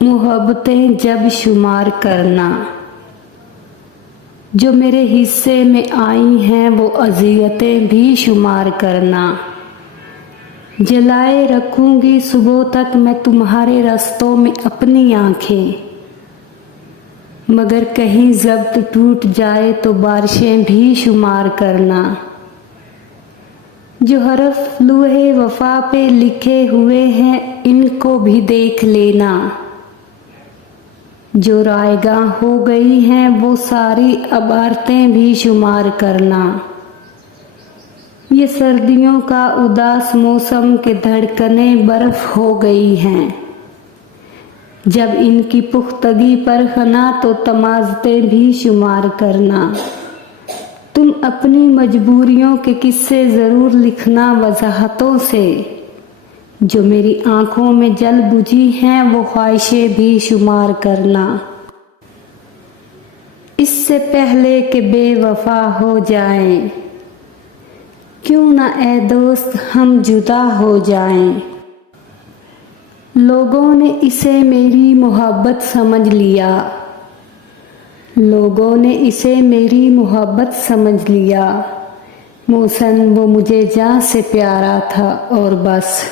मोहब्बतें जब शुमार करना, जो मेरे हिस्से में आई हैं वो अज़ियतें भी शुमार करना। जलाए रखूंगी सुबह तक मैं तुम्हारे रास्तों में अपनी आंखें, मगर कहीं ज़ब्त टूट जाए तो बारिशें भी शुमार करना। जो हरफ लूहे वफा पे लिखे हुए हैं इनको भी देख लेना। जो रायगां हो गई हैं वो सारी अबारतें भी शुमार करना। ये सर्दियों का उदास मौसम के धड़कने बर्फ हो गई हैं। जब इनकी पुख्तगी पर खना तो तमाज़तें भी शुमार करना। तुम अपनी मजबूरियों के किस्से ज़रूर लिखना वजाहतों से। जो मेरी आँखों में जल बुझी हैं वो ख्वाहिशें भी शुमार करना। इससे पहले कि बेवफा हो जाएं, क्यों ना ए दोस्त हम जुदा हो जाएं। लोगों ने इसे मेरी मोहब्बत समझ लिया, लोगों ने इसे मेरी मोहब्बत समझ लिया। मौसन वो मुझे जान से प्यारा था और बस।